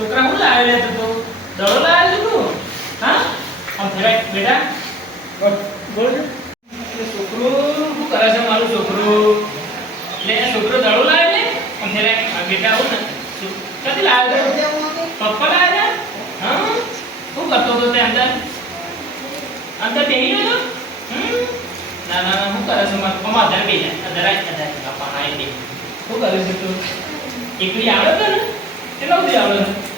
છોકરા હું લાવે લે તો દડો લાવે છે તું? હા? આમ ફેરાય બેટા. બોલ છોકરો શું કરે છે મારું છોકરો? એટલે છોકરો દડો લાવે લે આમ ફેરાય બેટા હું ને? શું- લાવે પપ્પા લાવે હા? શું કરતો હતો તે અંદર? અંદર બેહી રહ્યો? હમ? ના ના ના હું કરે છે મારું પપ્પા? આધાર બેહી જાય. આધાર આય. બાપા હા એ શું કરે છે તું? એકલી આવડે છે ને કેટલા સુધી આવડે? છે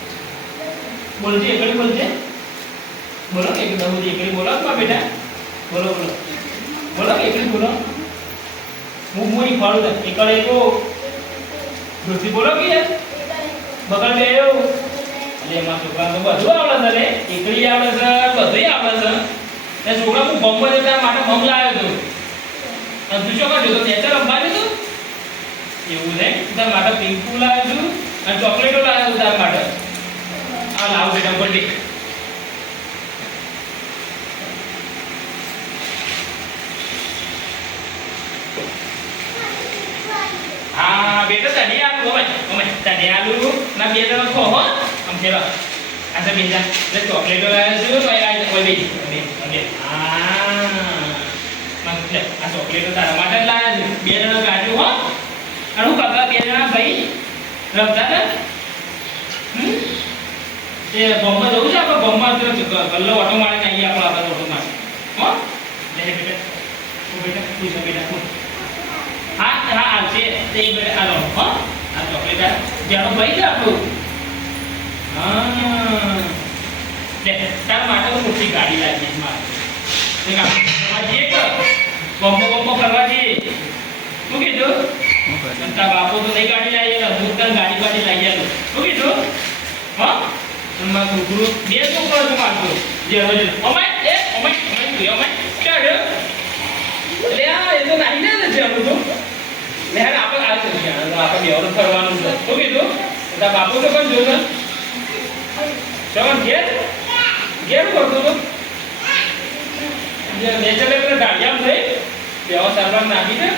બોલજે એકડી બોલજે. બોલો એકદમ એકલી બોલો. માં બેટા. બોલો બોલો. બોલો કે એકલી બોલો. હું હું એક તને એકડે કો દૂરથી બોલો કે બગલ બે એવું. એટલે એમાં છોકરા તો બધું આવડે છે ને એકલી આવડે છે બધું આવડે છે. ત્યાં છોકરા હું બમ્બ જતા માટે બમ લાવ્યો હતો અને તું શું કરજો, તો ત્યાં રમવાનું હતું એવું નહીં તાર માટે પિંકુ લાવ્યો છું. અને ચોકલેટો લાવ્યો તાર માટે. આ લાવ બેટા બર્થડે હા બેટા તને આલુ હવે અમે તને આલુ ના બે જણા ખો હો આમ ખેલો આ તો બીજા એટલે ચોકલેટો લાવ્યો છું તો આ કોઈ બે બે બે હા માં લે આ ચોકલેટો તારા માટે જ લાવ્યા છે બે જણા ગાડ્યું હો અને હું કાકા બે જણા ભાઈ રમતા હતા હમ? એ બોમ્બમાં જવું છે આપણે? તો ગલ્લો ઓટો મારીને અહીંયા આપણે આગળ ઓટો મારે. હો? લે બેટા. ઓ બેટા, તું છે બેટા, તું. હા હા આવશે તે બેટા આલો હો? આ ચોકલેટ આ જેનો ભાઈ છે આપણું. હા. લે, તાર માટે તો મોટી ગાડી છે મારે. તે આ કે? બોમ્બો બોમ્બો કરવા જઈએ. શું કીધું? તારા બાપો તો નહીં ગાડી લાવી હું તને ગાડી ગાડી લાવી આલું. શું કીધું? હા? અને મારા ગુરુ બે છોકરો છે મારતો જે હવે અમાય એ અમાય અમાય તું અમાય ચાલ એટલે આ, એ તો નાહી ને છે આપણું તો. લે હાલ આપણે આ કરી આપણે બેવડો ફરવાનું છે. શું કીધું? તારા બાપુ તો પણ જોયું ચમન ઘેર? ઘેર કરતો તો જે નેચરલે પેલા ગાડિયામાં થઈ. બેવા સારવાર નાખી દે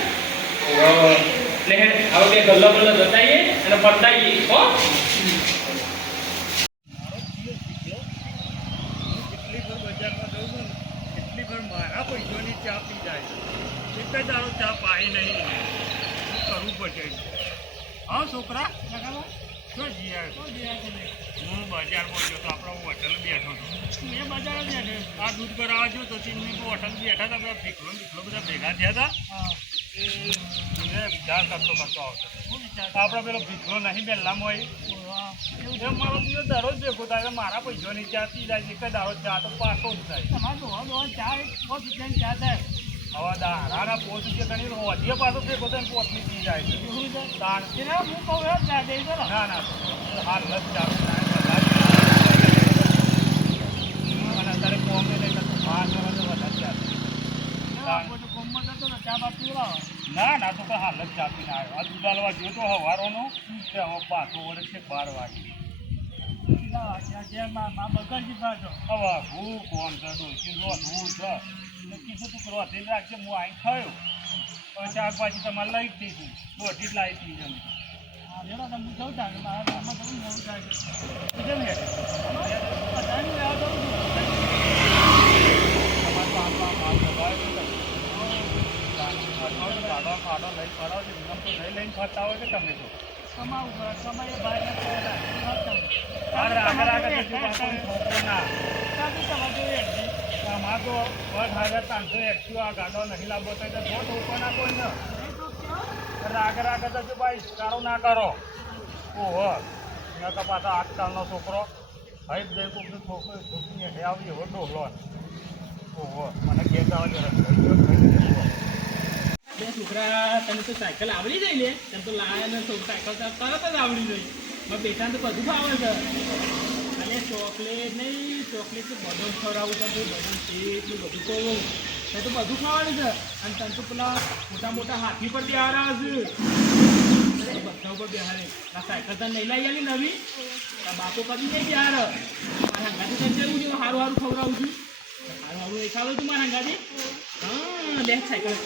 લે હેડ, હવે બે ગલ્લો ગલ્લો જતાઈએ અને પડતાઈએ હો કેટલી વાર બજારમાં જઉં છું ને એટલી વાર મારા પૈસાની ચા પી જાય છે એક જ ચા પાઈ નહીં. શું કરવું પડશે? હા છોકરા? શું આવ્યો હું બજારમાં ગયો તો આપણો હોટલ બેઠો હતો. મેં બજાર જ બેઠો આ દૂધ કરાવવા ગયો તો ચીમની હોટલ બેઠા હતા બધા ને બધા ભેગા થયા હતા. એ વિચાર કરતો કરતો આવતો. આપણો પેલો ભીખલો નહીં પહેલામાં હોય. એ મારો દિવસ દરરોજ ભેગો થાય મારા પૈસાની ચા પી જાય એક જ દાડો ચા તો પાકો જ થાય. હવે દારાના પોચ રૂપિયા ગણી વધીએ પાછો તે બધાને પોચની પી જાય છે. તાણ. ના. ના હાલ જ ચા પી જાય બધા અને અત્યારે કોમે લઈને તો બહાર જવા તો વધારે ચા ના ના તો કોઈ હાલ જ ચા પીને આવ્યો આ દુધાલવા તો હવારોનો. તે હવે પાછો વર્ષ છે બાર વાગે. હવે હું કોણ છે? ડોસી રોધવું છે? એટલે કીધું તું રોધીને રાખજે હું અહીં થયો. પછી શાકભાજી તમારે લઈ જ દીધું દોઢી જ લાવી દીધી જમી કેમ હેઠે? તમારે તો આમ આમ આમ લગાવ્યો છે ને. અઠવાડિયું કાઢો કાઢો લઈ ફરાવો છો. નહીં લઈને ફરતા હોય કે તમે તો. અરે સમય આગળ જજો પાછો છોકરો ના. આમાં તો બસ ત્રણસો એકસો આ ગાડો નહીં લાવવો તો જો ઠોકો ના. કોઈ ને જજો ભાઈ કારો ના કરો. ઓહો અહીંયા તો પાછા આજકાલનો છોકરો. હઈ બે કોકની છોકરો છોકરી હેઠે આવી એવો ડોહલો ઓહો, મને ઘેર હોય બે છોકરા, તને તો સાયકલ આવડી જાય લે. તને તો લાયા ને તો સાયકલ તો તરત જ આવડી જાય બેટાને તો બધું ફાવે છે. ચોકલેટ નહીં, ચોકલેટ તો બધું ખવડાવવું પડતું બધું શેક ને બધું કહું તને તો બધું ખાવાનું છે. અને તને તો પેલા મોટા મોટા હાથી પર બેહારા છે બધા ઉપર બેહારે આ સાયકલ તને નહીં લાવી આવી નવી? આ બાપો કદી નહીં બિહાર મારા હંગાથી તને કેવું છે સારું સારું ખવડાવું છું. સારું સારું નહીં ખાવું તું મારા હંગાથી? હા, લે સાયકલ.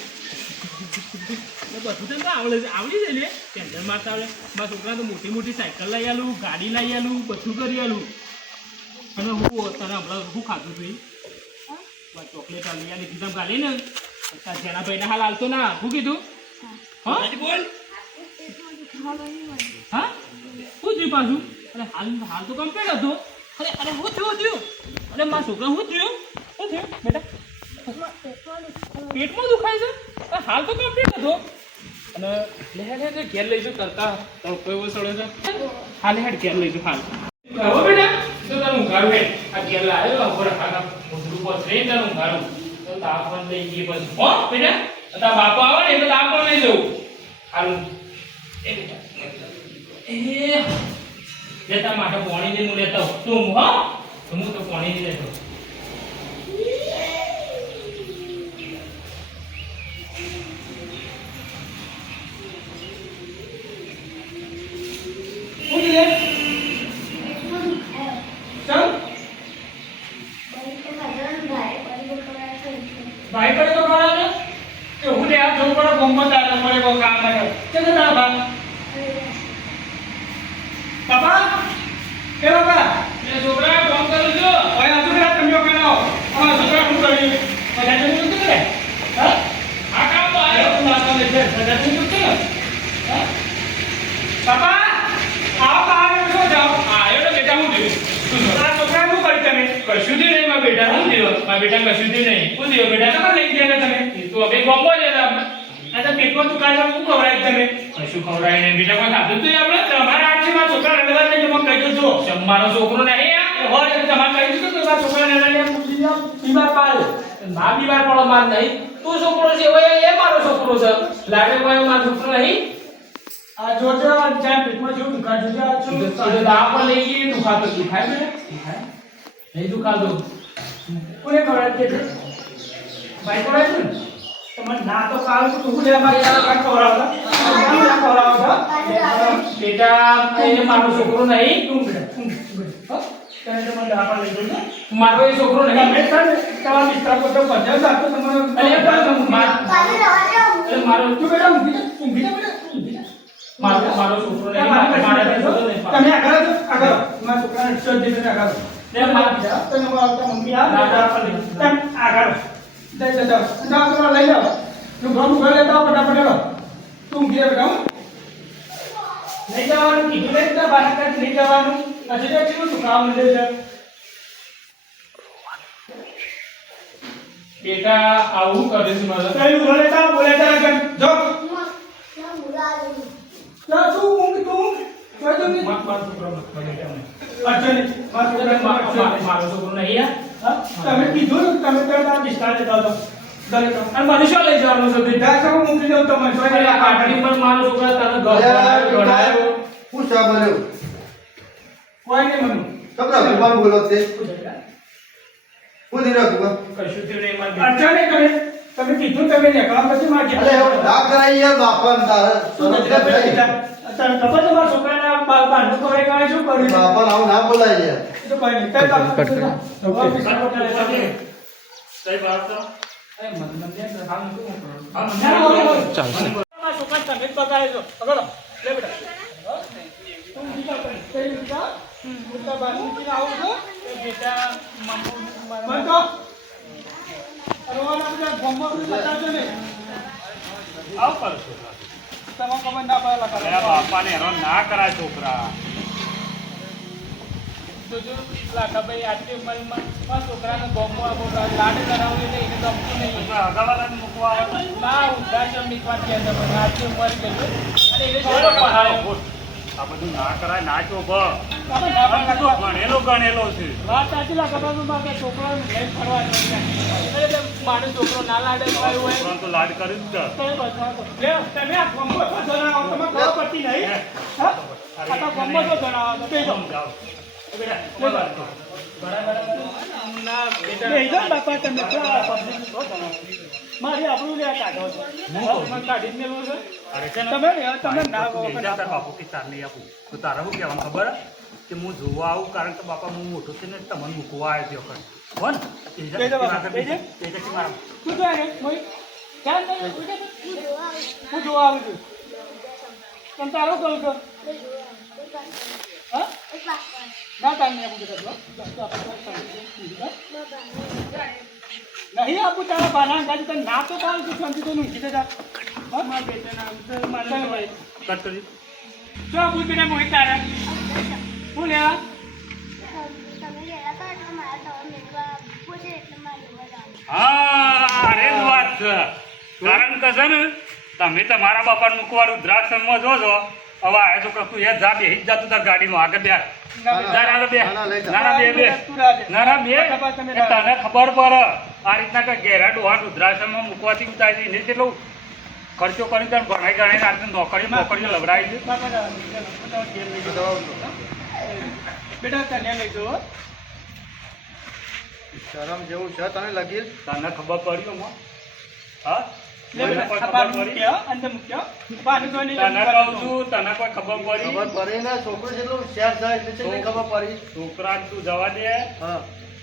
બધું તને આવડે છે, આવડી જાય ને? ટેન્શન મારતા આવડે. મારા છોકરા તો મોટી મોટી સાયકલ લઈ આલું, ગાડી લઈ આલું, બધું કરી આલું. અને હું તને હમણાં શું ખાધું છું ચોકલેટ આલી આલી કીધમ ગાલી ને. તાર જેના ભાઈને હાલ હાલતો ના. શું કીધું? હા. બોલ. હા? શું થયું પાછું? અરે હાલ હાલ તો કમ્પ્લીટ હતો. અરે અરે શું થયું શું થયું અરે મારા છોકરા શું થયું શું થયું બેટા પેટમાં દુખાય છે? હાલ તો કમ્પ્લીટ હતો. અને લે લે ઘેર લઈ જાઉં કરતા તડકો એવો સડો છે. હાલ હેડ ઘેર લઈ જાઉં હાલ. બેટા. તો ઊંઘાડું આ ગેલા આવ્યો ઉપર ખાના ઊંઘડું પર રહી તને ઊંઘાડું તો તાપણ લઈ ગઈ બસ હો, બેટા તારા બાપા આવે ને એટલે તાપ પણ લઈ જવું ખાલું એ બેટા, એ, લેતા માટે પાણી ને હું લેતા. તું હો તો હું તો પાણી લઈ લેતો આવું. શું છે? ચાલ ભાઈ પડે તો ખરા ને કે હું જવું પડે ગમત આ તમારે બહુ કામ કરે કે તો તારા બા પાપા કે બાપા? એ છોકરા ફોન કરું છું. ઓય આ છોકરા તમે કરાવો આ છોકરા શું કર્યું બધા જમી શું કરે? હા? આ કામ તો આયો. તું ના કરે છે બધા જમી લીધું કે હા? બાપા બહાર બેઠો જાઓ. આયો ને બેટા હું થયું? આ છોકરા શું કરી તમે? કશું થી નહીં બેટા શું થયું? મારા બેટા કશું થી નહીં. શું થયું? બેટા તમે લઈ ગયા તમે? તું હવે જ આ તો પેટમાં તું કાઢવા શું ખવડાય તમે કશું ખવડાય નહીં. બેટા કોઈ ખાધું તું આપણે તમારા આઠમાં છોકરા રડવા નહીં તમે કહી દો મારો છોકરો નહીં હોય તમારે કહી દીધું કે મારા છોકરા રડવા બીમાર પાડ. ના બીમાર પડો માર નહીં. તું છોકરો છે હોય એ મારો છોકરો છે. લાગે કોઈ મારો છોકરો નહીં? આ જોજો આ જ્યાં પેટમાં જેવું દુખાતું છે, આ છો તો દાવ પર લઈ ગઈ દુખાતો દુખાય ને દુખાય? નહીં દુખાતો? કોને ખવડાય છે? તે? ભાઈ ખવડાય છે ને? ના તો કાલ તો તું લે મારી આ. બેટા મારો છોકરો નહીં તું બેટા, તું બેટા. હો? તને તો મને ડાપા લઈ જજો. મારો એ છોકરો નહીં છે ને, તમારા બિસ્તરા પર તો પંજાબ રાખો, તમારે- અરે પણ મા- મારો તું બેટા ઊંઘી જા, ઊંઘી જા બેટા, મારો મારો છોકરો નહીં મારો મારા છોકરો નહીં તમે આગળ આગળ. મારા છોકરાને જઈને આગળ ને માર- તમે મારા મમ્મી આ આગળ જઈ જાઓ. જાઓ, તમારે લઈ જાઓ. તું ઘરનું ઘર આવો, ફટાફટ હેલો. તું ઊંઘી જા બેટા, હો. નહીં જવાનું કીધું નહીં તારા બાને કાંઈ જવાનું હજી તો કેવું માંડ્યું છે બેટા આવું કરે છે મારા પેલું ઘર લેતા બોલે તારા જો જા, તું ઊંઘ, તું ઊંઘ. કોઈ તો નહીં. મા- મારો છોકરો નહીં. મારા છોકરો? હા? તમે કીધું ને તમે તો તારા બિસ્તરા લેતા આવજો. દરેક કામ. અને મને શું લઈ જવાનું છે બેટા જા, ચાલો મૂકી દઉં તમને. તો અરે આ પાટડી પર મારો છોકરો તને ઘર બનાવ્યો, ઘડાયો. હું શા બન્યું કોઈ નહીં મનું. તમને ભગવાન બોલો તે હું ધીરે રાખું કશું થયું નહીં મારા બેટા. અડચણ નહીં તમે. તમે કીધું તમે નીકળવા પછી મારે અરે એવું ના કરાય યાર બાપાને તારે શું સરસ નથી થઈ. અત્યારે ખબર છે મારા છોકરાના બા- બારનું ખવડાવી કાઢે શું કર્યું? બાપાને આવું ના બોલાય યાર એ તો ભાઈ નીકળ તો બિસ્તરા સાહેબ લેતા આવજો. કઈ વાત તો અરે મન મને ધ્યાન રાખ, શું કરું? હા, મને ના, ના, ના, ના. મને બોલ. મારા છોકરાને તમે જ બગાડે છો. પકડો. લે બેટા. તું બીજા પર. કઈ બીજા? મોટા બારનું આવું છો? બેટા મમ્મી મારા- બંધ કર. રોવાના બધા બધું બતાવજો નહીં. આવું કરશો તમારે ખબર ના પડે કરે બાપાને હેરાન ના કરાય છોકરા. મૂકવા આ બધું ના કરાય ના ચોભ આપણે ના પણ ગણેલો ગણેલો છે વાત સાચી લાખાભાઈ, મારા છોકરાને લઈને ફરવા જવું એટલે મારો છોકરો ના લાડે થયો હોય છોકરાને તો લાડ કરી જ તમે. લે, તમે આ ગામમાં શું જણાવો? તમને ખબર પડતી નહીં? હા? આ તો ગામમાં શું જણાવો? તો જાઓ. કરો. ના બેટા બેહી જાઓ બાપા, તમે તો આ public શું જણાવો? મારી આપણું લે કાઢો. છો. મને કાઢી જ મેલવું છે. અરે તમે તમે ના તું તારા બાપુ કે તાર નહીં આપું. તો તારા શું કહેવાનું ખબર કે હું જોવા આવું કારણ કે બાપા હું મોટો છે ને તમને મૂકવા આવ્યો? તે છે? મોહિત? ક્યાં નહીં? ઉઠે હું જોવા આવું છું. તને તારો કહું છું. ના આપું. તો નહીં આપું તારા બાના ગાડી તને ના તો પાડું છું સમજી તો ઊંઘી જતા મારા બેટાના મારે કટ કરી. જો આપું બેટા મોહિત તારા. હું લેવા? હા જ વાત છે. કારણ કે છે ને તમે તમારા બાપાને મૂકવાનું દ્રાક્ષમાં જો છો. હવે આ તો કશું એ જા બેહી જ જાતું તાર ગાડીમાં આગળ બે ના ના બે ના, ના, બે ના ના બે. એ તને ખબર પડે. આ રીતના કે ઘેરા ડોહા રુદ્રાશ્રમમાં મૂકવાથી ઉતાર છે એને જેટલો ખર્ચો કરી તમે ભણાઈ ગણાઈ રાત્રે નોકરી નોકરીઓ લવડાવી છે. બેટા તને લઈ જો શરમ જેવું છે તને લગી? તને ખબર પડી એમાં? હા? આ છોકરા તું જવા દે.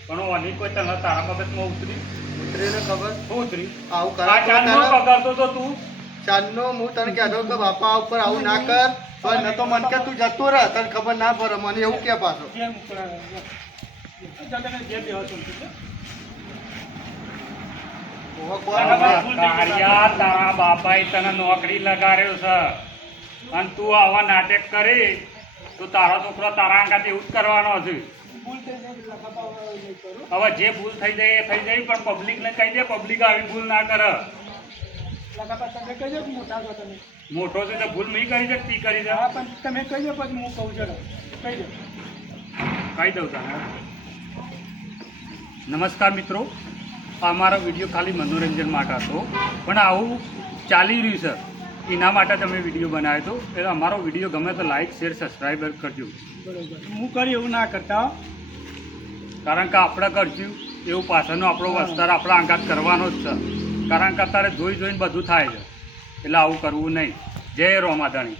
હા હું ઓની કોઈ તને તારા મગજમાં ઉતરી. ઉતરીને ખબર? શું ઉતરી. આવું આ કરા ચાંદનો પગારતો તો તું. ચાંદનો હું તને કહેતો કે બાપા ઉપર આવું ના કર. પણ ન તો મન કે તું જતો રહે તને ખબર ના પડે મને એવું કે પાછો. તારા. બાપાએ તને નોકરી લગાડ્યો છે. અને તું આવા નાટક કરી તો તારો છોકરો તારા અંગાથી એવું જ કરવાનો છે. હવે જે ભૂલ થઈ જાય એ થઈ જાય પણ પબ્લિકને કહી દે પબ્લિક આવી ભૂલ ના કરે. મોટા છો તો ભૂલ નહીં કરી શકતી કરી દે. હા, પણ તમે કહી દો પછી હું કહું છું કહી દો. કહી દઉં તમે નમસ્કાર મિત્રો. આ અમારો વીડિયો ખાલી મનોરંજન માટે હતો પણ આવું ચાલી રહ્યું છે. એના માટે તમે વીડિયો બનાવ્યો હતો. એટલે અમારો વીડિયો ગમે તો લાઈક શેર સબસ્ક્રાઈબર કરજો. બરોબર. હું કરી એવું ના કરતા. કારણ કે આપણે કરશું એવું પાછળનો આપણો વસ્તાર આપણા આઘાત કરવાનો જ છે. કારણ કે અત્યારે જોઈ જોઈને બધું થાય છે. એટલે આવું કરવું નહીં. જય રોમાધાણી.